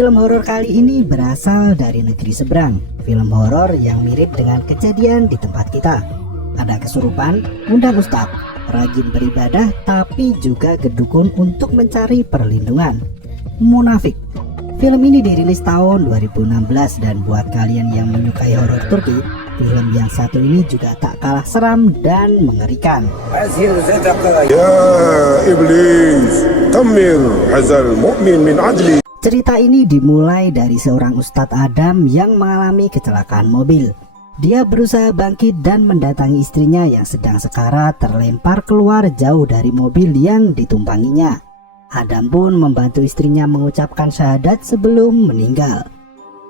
Film horor kali ini berasal dari negeri seberang. Film horor yang mirip dengan kejadian di tempat kita. Ada kesurupan, undang ustadz, rajin beribadah tapi juga gedukun untuk mencari perlindungan. Munafik. Film ini dirilis tahun 2016 dan buat kalian yang menyukai horor Turki, film yang satu ini juga tak kalah seram dan mengerikan. Ya iblis, tamir hazal mu'min min adli. Cerita ini dimulai dari seorang Ustadz Adam yang mengalami kecelakaan mobil. Dia berusaha bangkit dan mendatangi istrinya yang sedang sekarat terlempar keluar jauh dari mobil yang ditumpanginya. Adam pun membantu istrinya mengucapkan syahadat sebelum meninggal.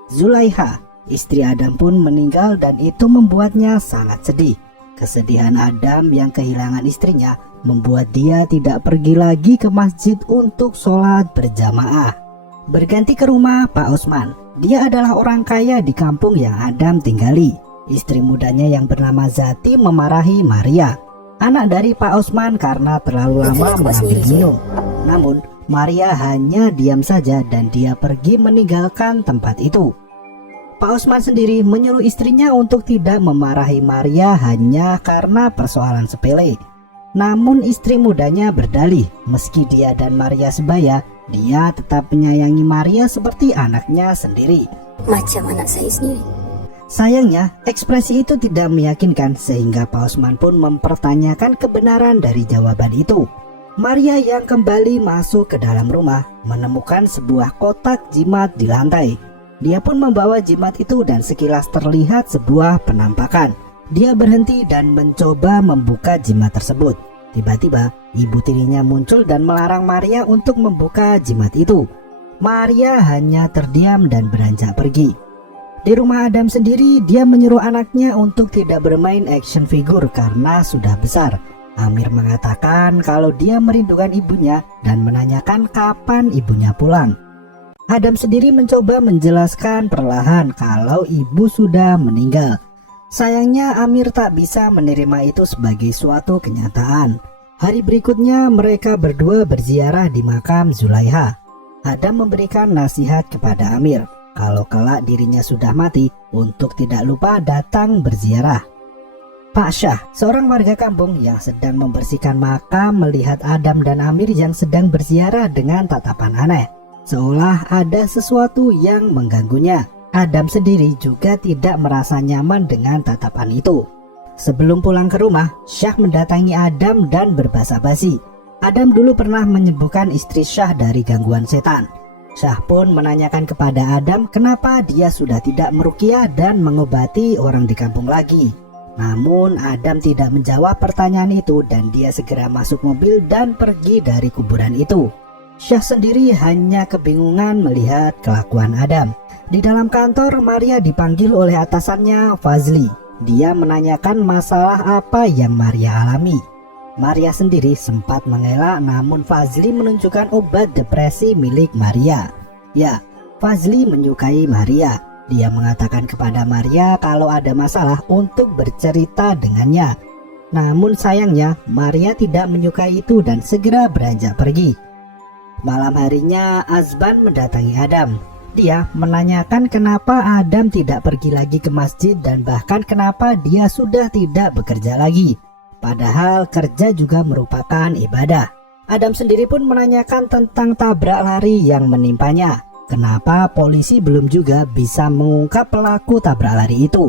Zulaiha, istri Adam pun meninggal dan itu membuatnya sangat sedih. Kesedihan Adam yang kehilangan istrinya membuat dia tidak pergi lagi ke masjid untuk sholat berjamaah. Berganti ke rumah Pak Osman. Dia adalah orang kaya di kampung yang Adam tinggali. Istri mudanya yang bernama Zati memarahi Maria, anak dari Pak Osman, karena terlalu lama mengambil minum. Namun Maria hanya diam saja dan dia pergi meninggalkan tempat itu. Pak Osman sendiri menyuruh istrinya untuk tidak memarahi Maria hanya karena persoalan sepele. Namun istri mudanya berdalih, meski dia dan Maria sebaya, dia tetap menyayangi Maria seperti anaknya sendiri. Macam anak saya sendiri. Sayangnya, ekspresi itu tidak meyakinkan sehingga Pak Osman pun mempertanyakan kebenaran dari jawaban itu. Maria yang kembali masuk ke dalam rumah menemukan sebuah kotak jimat di lantai. Dia pun membawa jimat itu dan sekilas terlihat sebuah penampakan. Dia berhenti dan mencoba membuka jimat tersebut. Tiba-tiba ibu tirinya muncul dan melarang Maria untuk membuka jimat itu. Maria hanya terdiam dan beranjak pergi. Di rumah Adam sendiri, dia menyuruh anaknya untuk tidak bermain action figure karena sudah besar. Amir mengatakan kalau dia merindukan ibunya dan menanyakan kapan ibunya pulang. Adam sendiri mencoba menjelaskan perlahan kalau ibu sudah meninggal. Sayangnya Amir tak bisa menerima itu sebagai suatu kenyataan. Hari berikutnya mereka berdua berziarah di makam Zulaiha. Adam memberikan nasihat kepada Amir kalau kelak dirinya sudah mati untuk tidak lupa datang berziarah. Pak Syah, seorang warga kampung yang sedang membersihkan makam, melihat Adam dan Amir yang sedang berziarah dengan tatapan aneh, seolah ada sesuatu yang mengganggunya. Adam sendiri juga tidak merasa nyaman dengan tatapan itu. Sebelum pulang ke rumah, Syah mendatangi Adam dan berbasa basi. Adam dulu pernah menyembuhkan istri Syah dari gangguan setan. Syah pun menanyakan kepada Adam kenapa dia sudah tidak meruqyah dan mengobati orang di kampung lagi. Namun Adam tidak menjawab pertanyaan itu dan dia segera masuk mobil dan pergi dari kuburan itu. Syah sendiri hanya kebingungan melihat kelakuan Adam. Di dalam kantor, Maria dipanggil oleh atasannya Fazli. Dia menanyakan masalah apa yang Maria alami. Maria sendiri sempat mengelak, namun Fazli menunjukkan obat depresi milik Maria. Ya, Fazli menyukai Maria. Dia mengatakan kepada Maria kalau ada masalah untuk bercerita dengannya. Namun sayangnya Maria tidak menyukai itu dan segera beranjak pergi. Malam harinya Azban mendatangi Adam. Dia menanyakan kenapa Adam tidak pergi lagi ke masjid dan bahkan kenapa dia sudah tidak bekerja lagi. Padahal kerja juga merupakan ibadah. Adam sendiri pun menanyakan tentang tabrak lari yang menimpanya. Kenapa polisi belum juga bisa mengungkap pelaku tabrak lari itu?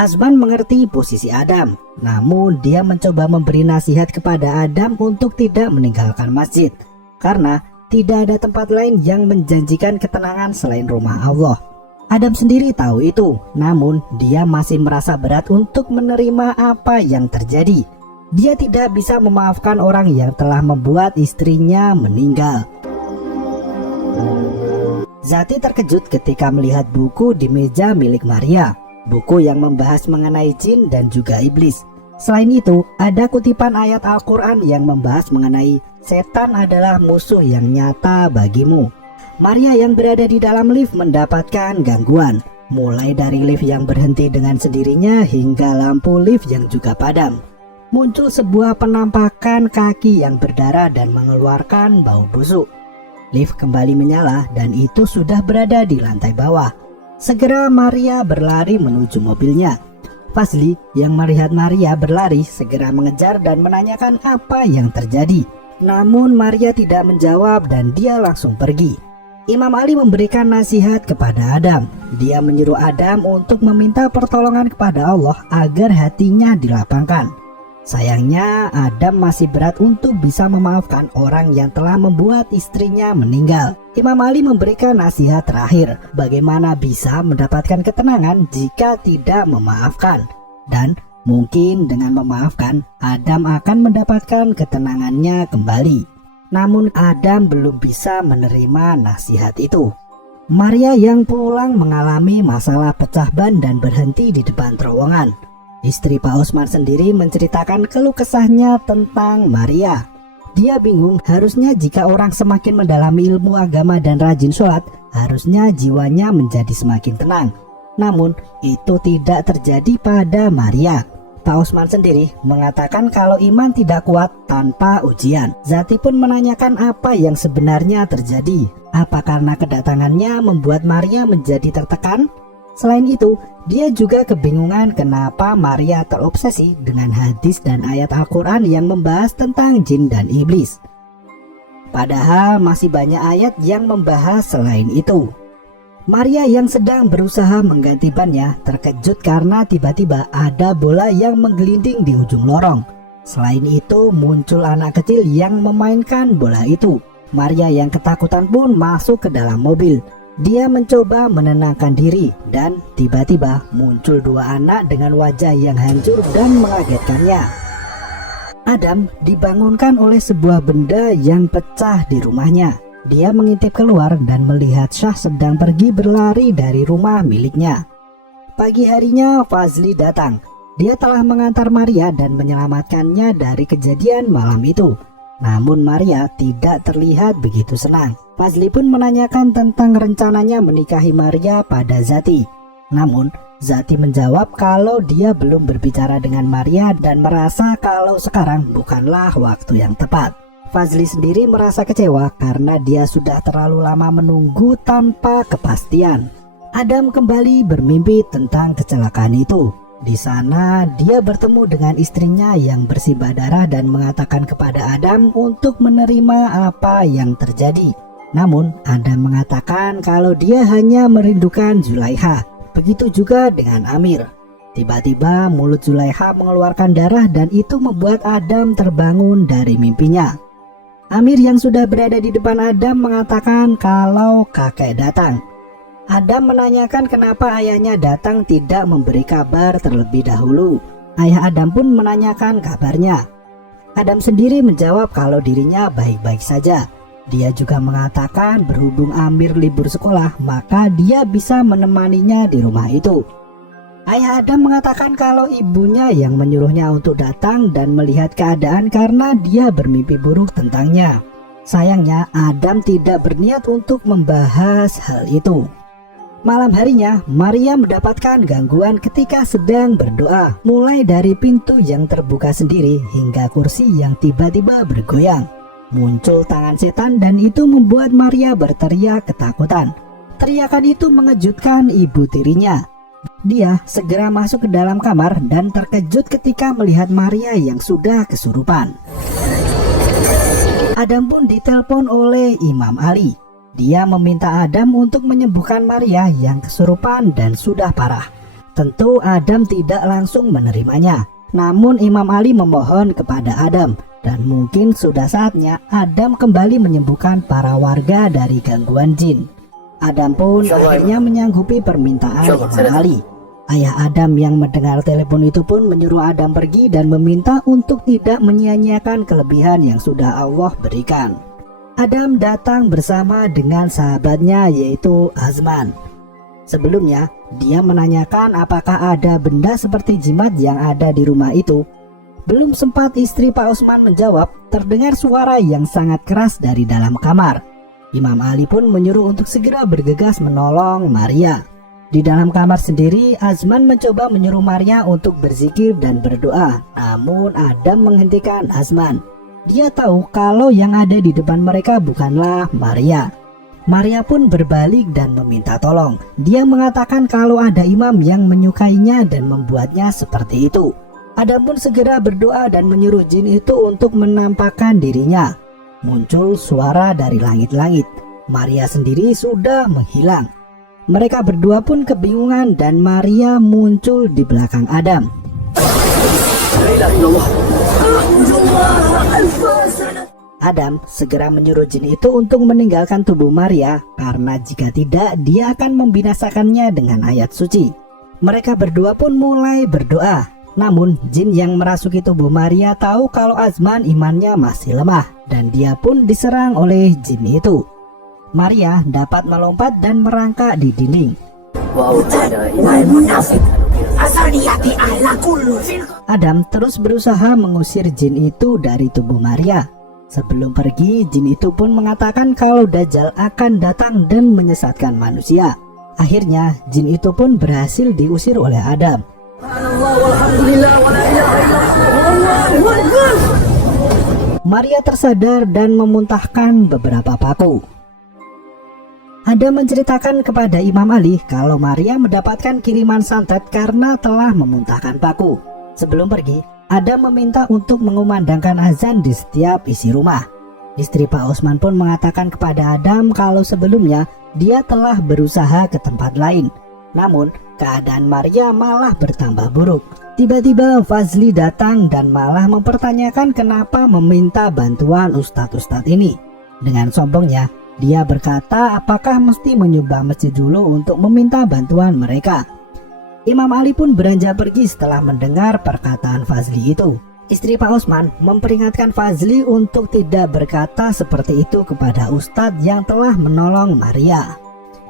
Azban mengerti posisi Adam, namun dia mencoba memberi nasihat kepada Adam untuk tidak meninggalkan masjid. Karena tidak ada tempat lain yang menjanjikan ketenangan selain rumah Allah. Adam sendiri tahu itu, namun dia masih merasa berat untuk menerima apa yang terjadi. Dia tidak bisa memaafkan orang yang telah membuat istrinya meninggal. Zati terkejut ketika melihat buku di meja milik Maria, buku yang membahas mengenai jin dan juga iblis. Selain itu, ada kutipan ayat Al-Quran yang membahas mengenai setan adalah musuh yang nyata bagimu. Maria yang berada di dalam lift mendapatkan gangguan, mulai dari lift yang berhenti dengan sendirinya hingga lampu lift yang juga padam. Muncul sebuah penampakan kaki yang berdarah dan mengeluarkan bau busuk. Lift kembali menyala dan itu sudah berada di lantai bawah. Segera Maria berlari menuju mobilnya. Fazli yang melihat Maria berlari segera mengejar dan menanyakan apa yang terjadi. Namun Maria tidak menjawab dan dia langsung pergi. Imam Ali memberikan nasihat kepada Adam. Dia menyuruh Adam untuk meminta pertolongan kepada Allah agar hatinya dilapangkan. Sayangnya Adam masih berat untuk bisa memaafkan orang yang telah membuat istrinya meninggal. Imam Ali memberikan nasihat terakhir, bagaimana bisa mendapatkan ketenangan jika tidak memaafkan. Dan mungkin dengan memaafkan, Adam akan mendapatkan ketenangannya kembali. Namun Adam belum bisa menerima nasihat itu. Maria yang pulang mengalami masalah pecah ban dan berhenti di depan terowongan. Istri Pak Osman sendiri menceritakan keluh kesahnya tentang Maria. Dia bingung, harusnya jika orang semakin mendalami ilmu agama dan rajin sholat, harusnya jiwanya menjadi semakin tenang. Namun itu tidak terjadi pada Maria. Pak Osman sendiri mengatakan kalau iman tidak kuat tanpa ujian. Zati pun menanyakan apa yang sebenarnya terjadi. Apa karena kedatangannya membuat Maria menjadi tertekan? Selain itu, dia juga kebingungan kenapa Maria terobsesi dengan hadis dan ayat Al-Quran yang membahas tentang jin dan iblis. Padahal masih banyak ayat yang membahas selain itu. Maria yang sedang berusaha mengganti bannya terkejut karena tiba-tiba ada bola yang menggelinding di ujung lorong. Selain itu muncul anak kecil yang memainkan bola itu. Maria yang ketakutan pun masuk ke dalam mobil. Dia mencoba menenangkan diri dan tiba-tiba muncul dua anak dengan wajah yang hancur dan mengagetkannya. Adam dibangunkan oleh sebuah benda yang pecah di rumahnya. Dia mengintip keluar dan melihat Syah sedang pergi berlari dari rumah miliknya. Pagi harinya Fazli datang. Dia telah mengantar Maria dan menyelamatkannya dari kejadian malam itu. Namun Maria tidak terlihat begitu senang. Fazli pun menanyakan tentang rencananya menikahi Maria pada Zati. Namun Zati menjawab kalau dia belum berbicara dengan Maria dan merasa kalau sekarang bukanlah waktu yang tepat. Fazli sendiri merasa kecewa karena dia sudah terlalu lama menunggu tanpa kepastian. Adam kembali bermimpi tentang kecelakaan itu. Di sana dia bertemu dengan istrinya yang bersimbah darah dan mengatakan kepada Adam untuk menerima apa yang terjadi. Namun Adam mengatakan kalau dia hanya merindukan Zulaiha. Begitu juga dengan Amir. Tiba-tiba mulut Zulaiha mengeluarkan darah dan itu membuat Adam terbangun dari mimpinya. Amir yang sudah berada di depan Adam mengatakan kalau kakek datang. Adam menanyakan kenapa ayahnya datang tidak memberi kabar terlebih dahulu. Ayah Adam pun menanyakan kabarnya. Adam sendiri menjawab kalau dirinya baik-baik saja. Dia juga mengatakan berhubung Amir libur sekolah, maka dia bisa menemaninya di rumah itu. Ayah Adam mengatakan kalau ibunya yang menyuruhnya untuk datang dan melihat keadaan karena dia bermimpi buruk tentangnya. Sayangnya Adam tidak berniat untuk membahas hal itu. Malam harinya, Maria mendapatkan gangguan ketika sedang berdoa, mulai dari pintu yang terbuka sendiri hingga kursi yang tiba-tiba bergoyang. Muncul tangan setan dan itu membuat Maria berteriak ketakutan. Teriakan itu mengejutkan ibu tirinya. Dia segera masuk ke dalam kamar dan terkejut ketika melihat Maria yang sudah kesurupan. Adam pun ditelepon oleh Imam Ali. Dia meminta Adam untuk menyembuhkan Maria yang kesurupan dan sudah parah. Tentu Adam tidak langsung menerimanya. Namun Imam Ali memohon kepada Adam dan mungkin sudah saatnya Adam kembali menyembuhkan para warga dari gangguan jin. Adam pun akhirnya menyanggupi permintaan Imam Ali. Ayah Adam yang mendengar telepon itu pun menyuruh Adam pergi dan meminta untuk tidak menyia-nyiakan kelebihan yang sudah Allah berikan. Adam datang bersama dengan sahabatnya yaitu Azman. Sebelumnya, dia menanyakan apakah ada benda seperti jimat yang ada di rumah itu. Belum sempat istri Pak Osman menjawab, terdengar suara yang sangat keras dari dalam kamar. Imam Ali pun menyuruh untuk segera bergegas menolong Maria. Di dalam kamar sendiri, Azman mencoba menyuruh Maria untuk berzikir dan berdoa. Namun Adam menghentikan Azman. Dia tahu kalau yang ada di depan mereka bukanlah Maria. Maria pun berbalik dan meminta tolong. Dia mengatakan kalau ada imam yang menyukainya dan membuatnya seperti itu. Adam pun segera berdoa dan menyuruh jin itu untuk menampakkan dirinya. Muncul suara dari langit-langit. Maria sendiri sudah menghilang. Mereka berdua pun kebingungan dan Maria muncul di belakang Adam. Adam segera menyuruh jin itu untuk meninggalkan tubuh Maria karena jika tidak dia akan membinasakannya dengan ayat suci. Mereka berdua pun mulai berdoa. Namun jin yang merasuki tubuh Maria tahu kalau Azman imannya masih lemah dan dia pun diserang oleh jin itu. Maria dapat melompat dan merangkak di dinding. Adam terus berusaha mengusir jin itu dari tubuh Maria. Sebelum pergi, jin itu pun mengatakan kalau Dajjal akan datang dan menyesatkan manusia. Akhirnya, jin itu pun berhasil diusir oleh Adam. Maria tersadar dan memuntahkan beberapa paku. Adam menceritakan kepada Imam Ali kalau Maria mendapatkan kiriman santet karena telah memuntahkan paku. Sebelum pergi, Adam meminta untuk mengumandangkan azan di setiap isi rumah. Istri Pak Osman pun mengatakan kepada Adam kalau sebelumnya dia telah berusaha ke tempat lain. Namun, keadaan Maria malah bertambah buruk. Tiba-tiba Fazli datang dan malah mempertanyakan kenapa meminta bantuan ustadz-ustadz ini. Dengan sombongnya, dia berkata apakah mesti menyumbang masjid dulu untuk meminta bantuan mereka. Imam Ali pun beranjak pergi setelah mendengar perkataan Fazli itu. Istri Pak Osman memperingatkan Fazli untuk tidak berkata seperti itu kepada ustadz yang telah menolong Maria.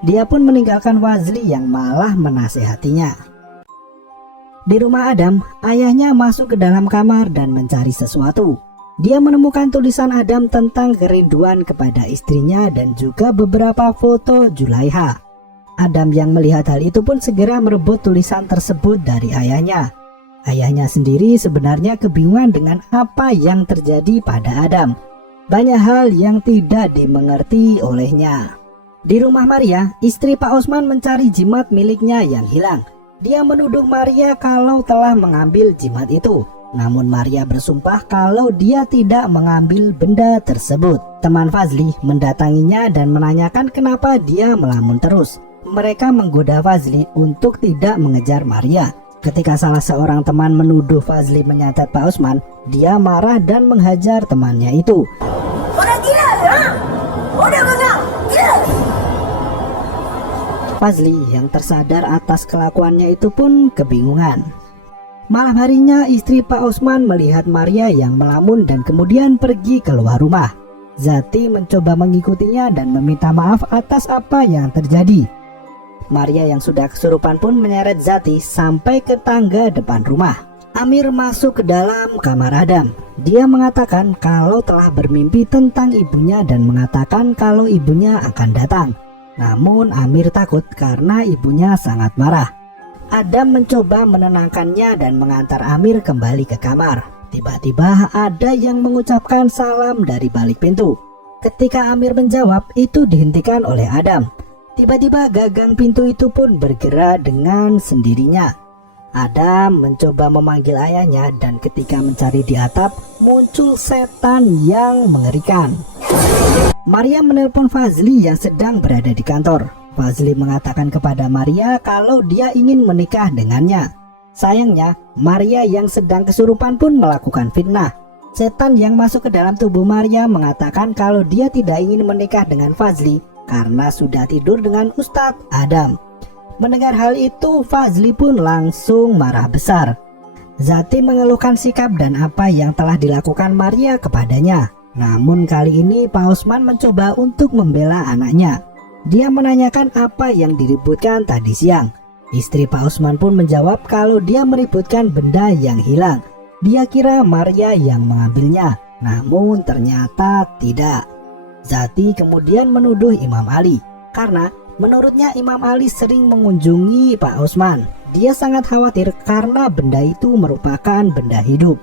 Dia pun meninggalkan Fazli yang malah menasehatinya. Di rumah Adam, ayahnya masuk ke dalam kamar dan mencari sesuatu. Dia menemukan tulisan Adam tentang kerinduan kepada istrinya dan juga beberapa foto Julaiha. Adam yang melihat hal itu pun segera merebut tulisan tersebut dari ayahnya. Ayahnya sendiri sebenarnya kebingungan dengan apa yang terjadi pada Adam. Banyak hal yang tidak dimengerti olehnya. Di rumah Maria, istri Pak Osman mencari jimat miliknya yang hilang. Dia menuduh Maria kalau telah mengambil jimat itu. Namun Maria bersumpah kalau dia tidak mengambil benda tersebut. Teman Fazli mendatanginya dan menanyakan kenapa dia melamun terus. Mereka menggoda Fazli untuk tidak mengejar Maria. Ketika salah seorang teman menuduh Fazli menyantet Pak Osman, dia marah dan menghajar temannya itu. Fazli yang tersadar atas kelakuannya itu pun kebingungan. Malam harinya istri Pak Osman melihat Maria yang melamun dan kemudian pergi keluar rumah. Zati mencoba mengikutinya dan meminta maaf atas apa yang terjadi. Maria yang sudah kesurupan pun menyeret Zati sampai ke tangga depan rumah. Amir masuk ke dalam kamar Adam. Dia mengatakan kalau telah bermimpi tentang ibunya dan mengatakan kalau ibunya akan datang. Namun Amir takut karena ibunya sangat marah. Adam mencoba menenangkannya dan mengantar Amir kembali ke kamar. Tiba-tiba ada yang mengucapkan salam dari balik pintu. Ketika Amir menjawab, itu dihentikan oleh Adam. Tiba-tiba gagang pintu itu pun bergerak dengan sendirinya. Adam mencoba memanggil ayahnya dan ketika mencari di atap, muncul setan yang mengerikan. Maria menelpon Fazli yang sedang berada di kantor. Fazli mengatakan kepada Maria kalau dia ingin menikah dengannya. Sayangnya, Maria yang sedang kesurupan pun melakukan fitnah. Setan yang masuk ke dalam tubuh Maria mengatakan kalau dia tidak ingin menikah dengan Fazli karena sudah tidur dengan Ustadz Adam. Mendengar hal itu, Fazli pun langsung marah besar. Zati mengeluhkan sikap dan apa yang telah dilakukan Maria kepadanya. Namun kali ini Pak Osman mencoba untuk membela anaknya. Dia menanyakan apa yang diributkan tadi siang. Istri Pak Osman pun menjawab kalau dia meributkan benda yang hilang. Dia kira Maria yang mengambilnya, namun ternyata tidak. Zati kemudian menuduh Imam Ali karena menurutnya Imam Ali sering mengunjungi Pak Osman. Dia sangat khawatir karena benda itu merupakan benda hidup.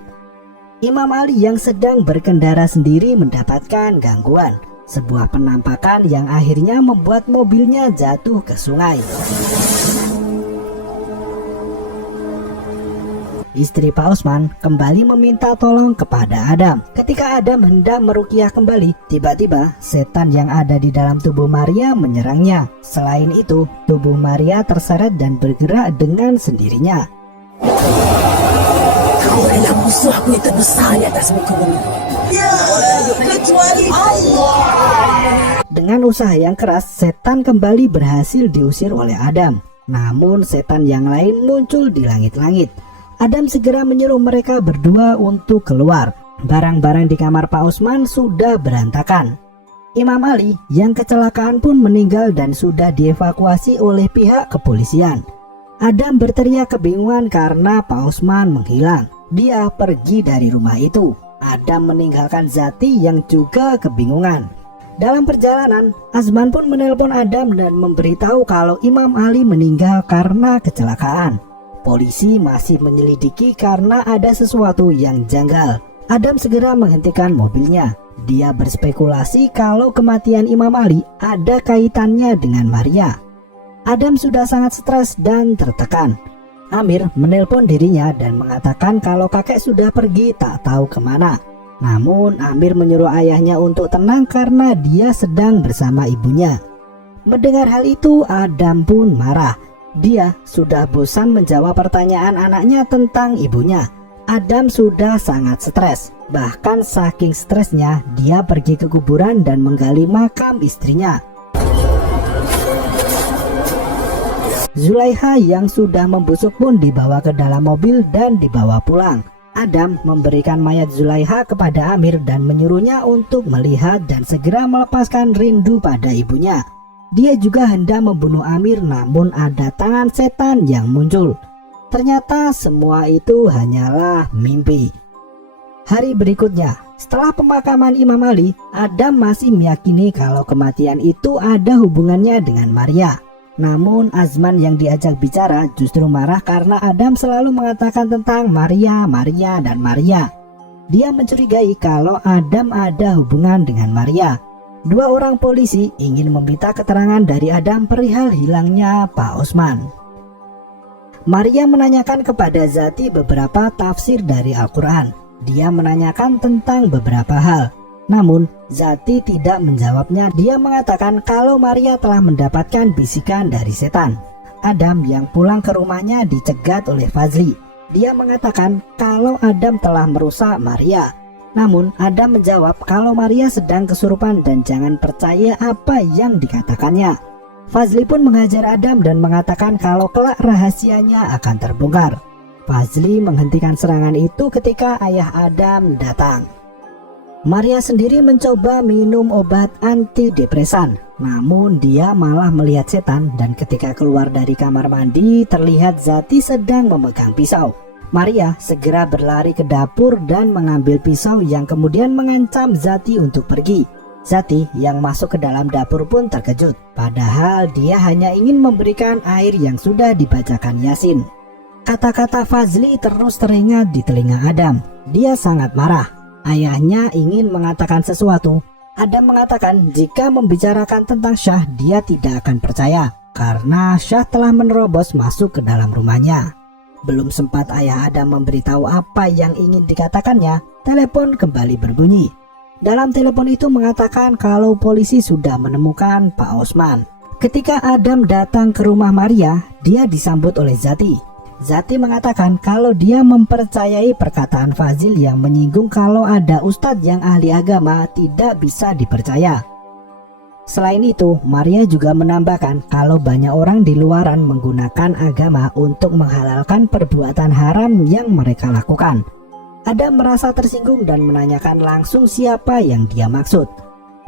Imam Ali yang sedang berkendara sendiri mendapatkan gangguan, sebuah penampakan yang akhirnya membuat mobilnya jatuh ke sungai. Istri Pak Osman kembali meminta tolong kepada Adam. Ketika Adam hendak meruqyah kembali, tiba-tiba setan yang ada di dalam tubuh Maria menyerangnya. Selain itu, tubuh Maria terseret dan bergerak dengan sendirinya. Kau adalah musuhku yang terbesar di atas muka bumi. Ya, kecuali Allah. Dengan usaha yang keras, setan kembali berhasil diusir oleh Adam. Namun setan yang lain muncul di langit-langit. Adam segera menyuruh mereka berdua untuk keluar. Barang-barang di kamar Pak Osman sudah berantakan. Imam Ali yang kecelakaan pun meninggal dan sudah dievakuasi oleh pihak kepolisian. Adam berteriak kebingungan karena Pak Osman menghilang. Dia pergi dari rumah itu. Adam meninggalkan Zati yang juga kebingungan. Dalam perjalanan, Azman pun menelpon Adam dan memberitahu kalau Imam Ali meninggal karena kecelakaan. Polisi masih menyelidiki karena ada sesuatu yang janggal. Adam segera menghentikan mobilnya. Dia berspekulasi kalau kematian Imam Ali ada kaitannya dengan Maria. Adam sudah sangat stres dan tertekan. Amir menelpon dirinya dan mengatakan kalau kakek sudah pergi tak tahu kemana. Namun Amir menyuruh ayahnya untuk tenang karena dia sedang bersama ibunya. Mendengar hal itu, Adam pun marah. Dia sudah bosan menjawab pertanyaan anaknya tentang ibunya. Adam sudah sangat stres. Bahkan saking stresnya, dia pergi ke kuburan dan menggali makam istrinya. Zulaiha yang sudah membusuk pun dibawa ke dalam mobil dan dibawa pulang. Adam memberikan mayat Zulaiha kepada Amir dan menyuruhnya untuk melihat dan segera melepaskan rindu pada ibunya. Dia juga hendak membunuh Amir, namun ada tangan setan yang muncul. Ternyata semua itu hanyalah mimpi. Hari berikutnya, setelah pemakaman Imam Ali, Adam masih meyakini kalau kematian itu ada hubungannya dengan Maria. Namun Azman yang diajak bicara justru marah karena Adam selalu mengatakan tentang Maria, Maria, dan Maria. Dia mencurigai kalau Adam ada hubungan dengan Maria. Dua orang polisi ingin meminta keterangan dari Adam perihal hilangnya Pak Osman. Maria menanyakan kepada Zati beberapa tafsir dari Al-Quran. Dia menanyakan tentang beberapa hal. Namun Zati tidak menjawabnya. Dia mengatakan kalau Maria telah mendapatkan bisikan dari setan. Adam yang pulang ke rumahnya dicegat oleh Fazli. Dia mengatakan kalau Adam telah merusak Maria. Namun Adam menjawab kalau Maria sedang kesurupan dan jangan percaya apa yang dikatakannya. Fazli pun menghajar Adam dan mengatakan kalau kelak rahasianya akan terbongkar. Fazli menghentikan serangan itu ketika ayah Adam datang. Maria sendiri mencoba minum obat antidepresan, namun dia malah melihat setan dan ketika keluar dari kamar mandi terlihat Zati sedang memegang pisau. Maria segera berlari ke dapur dan mengambil pisau yang kemudian mengancam Zati untuk pergi. Zati yang masuk ke dalam dapur pun terkejut, padahal dia hanya ingin memberikan air yang sudah dibacakan Yasin. Kata-kata Fazli terus teringat di telinga Adam. Dia sangat marah. Ayahnya ingin mengatakan sesuatu. Adam mengatakan jika membicarakan tentang Syah dia tidak akan percaya karena Syah telah menerobos masuk ke dalam rumahnya. Belum sempat ayah Adam memberitahu apa yang ingin dikatakannya, telepon kembali berbunyi. Dalam telepon itu mengatakan kalau polisi sudah menemukan Pak Osman. Ketika Adam datang ke rumah Maria, dia disambut oleh Zati. Zati mengatakan kalau dia mempercayai perkataan Fazil yang menyinggung kalau ada ustadz yang ahli agama tidak bisa dipercaya. Selain itu, Maria juga menambahkan kalau banyak orang di luaran menggunakan agama untuk menghalalkan perbuatan haram yang mereka lakukan. Adam merasa tersinggung dan menanyakan langsung siapa yang dia maksud.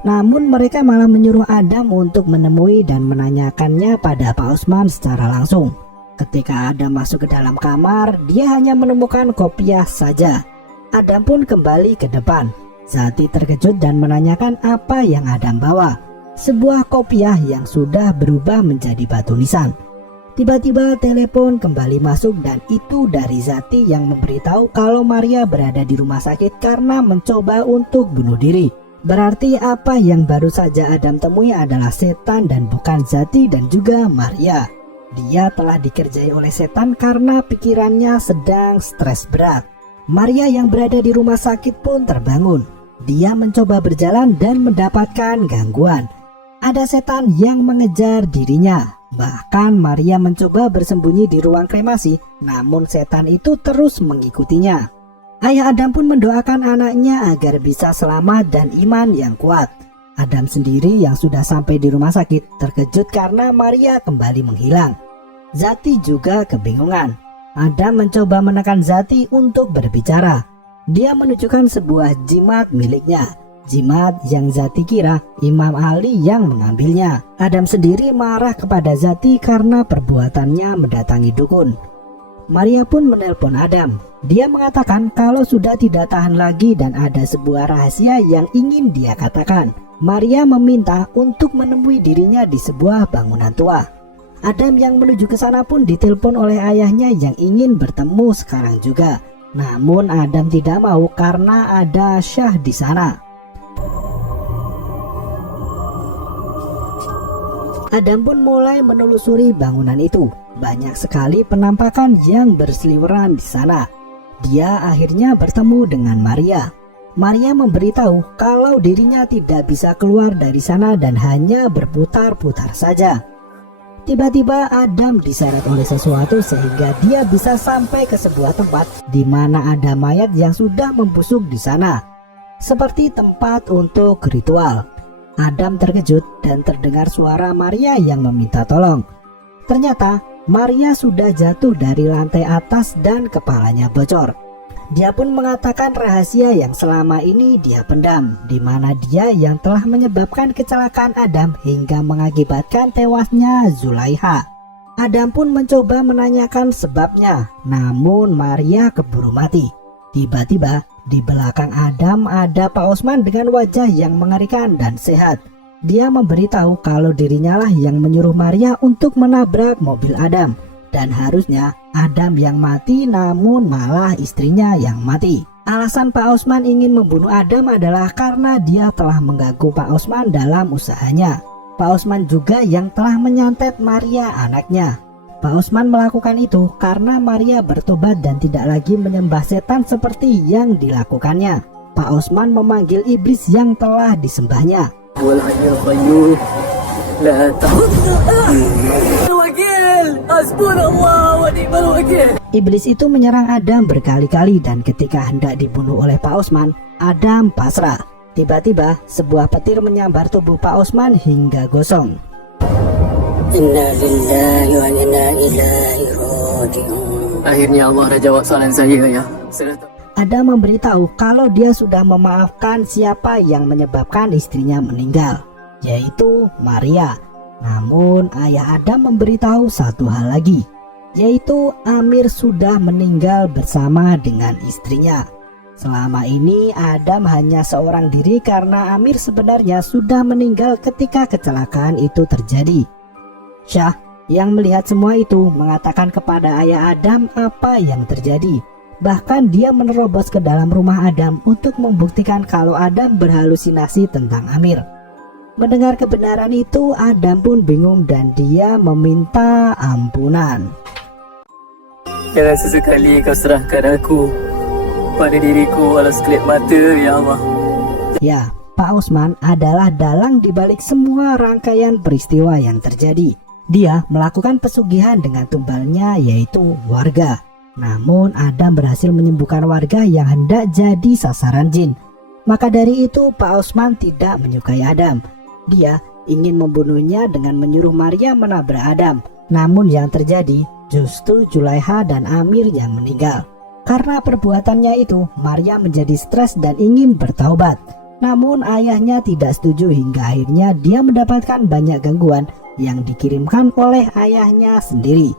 Namun mereka malah menyuruh Adam untuk menemui dan menanyakannya pada Pak Osman secara langsung. Ketika Adam masuk ke dalam kamar, dia hanya menemukan kopiah saja. Adam pun kembali ke depan. Zati terkejut dan menanyakan apa yang Adam bawa. Sebuah kopiah yang sudah berubah menjadi batu nisan. Tiba-tiba telepon kembali masuk dan itu dari Zati yang memberitahu kalau Maria berada di rumah sakit karena mencoba untuk bunuh diri. Berarti apa yang baru saja Adam temui adalah setan dan bukan Zati dan juga Maria. Dia telah dikerjai oleh setan karena pikirannya sedang stres berat. Maria yang berada di rumah sakit pun terbangun. Dia mencoba berjalan dan mendapatkan gangguan. Ada setan yang mengejar dirinya. Bahkan Maria mencoba bersembunyi di ruang kremasi, namun setan itu terus mengikutinya. Ayah Adam pun mendoakan anaknya agar bisa selamat dan iman yang kuat. Adam sendiri yang sudah sampai di rumah sakit terkejut karena Maria kembali menghilang. Zati juga kebingungan. Adam mencoba menekan Zati untuk berbicara. Dia menunjukkan sebuah jimat miliknya. Jimat yang Zati kira Imam Ali yang mengambilnya. Adam sendiri marah kepada Zati karena perbuatannya mendatangi dukun. Maria pun menelpon Adam. Dia mengatakan kalau sudah tidak tahan lagi dan ada sebuah rahasia yang ingin dia katakan. Maria meminta untuk menemui dirinya di sebuah bangunan tua. Adam yang menuju ke sana pun ditelepon oleh ayahnya yang ingin bertemu sekarang juga. Namun Adam tidak mau karena ada Syah di sana. Adam pun mulai menelusuri bangunan itu. Banyak sekali penampakan yang berseliweran di sana. Dia akhirnya bertemu dengan Maria. Maria memberitahu kalau dirinya tidak bisa keluar dari sana dan hanya berputar-putar saja. Tiba-tiba Adam diseret oleh sesuatu sehingga dia bisa sampai ke sebuah tempat di mana ada mayat yang sudah membusuk di sana. Seperti tempat untuk ritual. Adam terkejut dan terdengar suara Maria yang meminta tolong. Ternyata Maria sudah jatuh dari lantai atas dan kepalanya bocor. Dia pun mengatakan rahasia yang selama ini dia pendam, di mana dia yang telah menyebabkan kecelakaan Adam hingga mengakibatkan tewasnya Zulaiha. Adam pun mencoba menanyakan sebabnya, namun Maria keburu mati. Tiba-tiba di belakang Adam ada Pak Osman dengan wajah yang mengerikan dan sehat. Dia memberitahu kalau dirinya lah yang menyuruh Maria untuk menabrak mobil Adam. Dan harusnya Adam yang mati namun malah istrinya yang mati. Alasan Pak Osman ingin membunuh Adam adalah karena dia telah mengganggu Pak Osman dalam usahanya. Pak Osman juga yang telah menyantet Maria anaknya. Pak Osman melakukan itu karena Maria bertobat dan tidak lagi menyembah setan seperti yang dilakukannya. Pak Osman memanggil iblis yang telah disembahnya. Iblis itu menyerang Adam berkali-kali dan ketika hendak dibunuh oleh Pak Osman, Adam pasrah. Tiba-tiba sebuah petir menyambar tubuh Pak Osman hingga gosong. Inna lillahi wa inna ilaihi raji'un. Akhirnya Allah dah jawab soalan saya ya. Adam memberitahu kalau dia sudah memaafkan siapa yang menyebabkan istrinya meninggal, yaitu Maria. Namun ayah Adam memberitahu satu hal lagi, yaitu Amir sudah meninggal bersama dengan istrinya. Selama ini Adam hanya seorang diri karena Amir sebenarnya sudah meninggal ketika kecelakaan itu terjadi. Syah yang melihat semua itu mengatakan kepada ayah Adam apa yang terjadi. Bahkan dia menerobos ke dalam rumah Adam untuk membuktikan kalau Adam berhalusinasi tentang Amir. Mendengar kebenaran itu, Adam pun bingung dan dia meminta ampunan. Jangan sesekali kau serahkan aku pada diriku walau sekelip mata, ya Allah. Ya, Pak Osman adalah dalang dibalik semua rangkaian peristiwa yang terjadi. Dia melakukan pesugihan dengan tumbalnya yaitu warga. Namun Adam berhasil menyembuhkan warga yang hendak jadi sasaran jin. Maka dari itu Pak Osman tidak menyukai Adam. Dia ingin membunuhnya dengan menyuruh Maria menabrak Adam. Namun yang terjadi justru Zulaiha dan Amir yang meninggal. Karena perbuatannya itu Maria menjadi stres dan ingin bertaubat. Namun ayahnya tidak setuju hingga akhirnya dia mendapatkan banyak gangguan yang dikirimkan oleh ayahnya sendiri.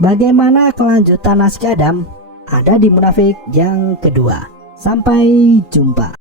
Bagaimana kelanjutan naskah Adam? Ada di Munafik yang kedua. Sampai jumpa.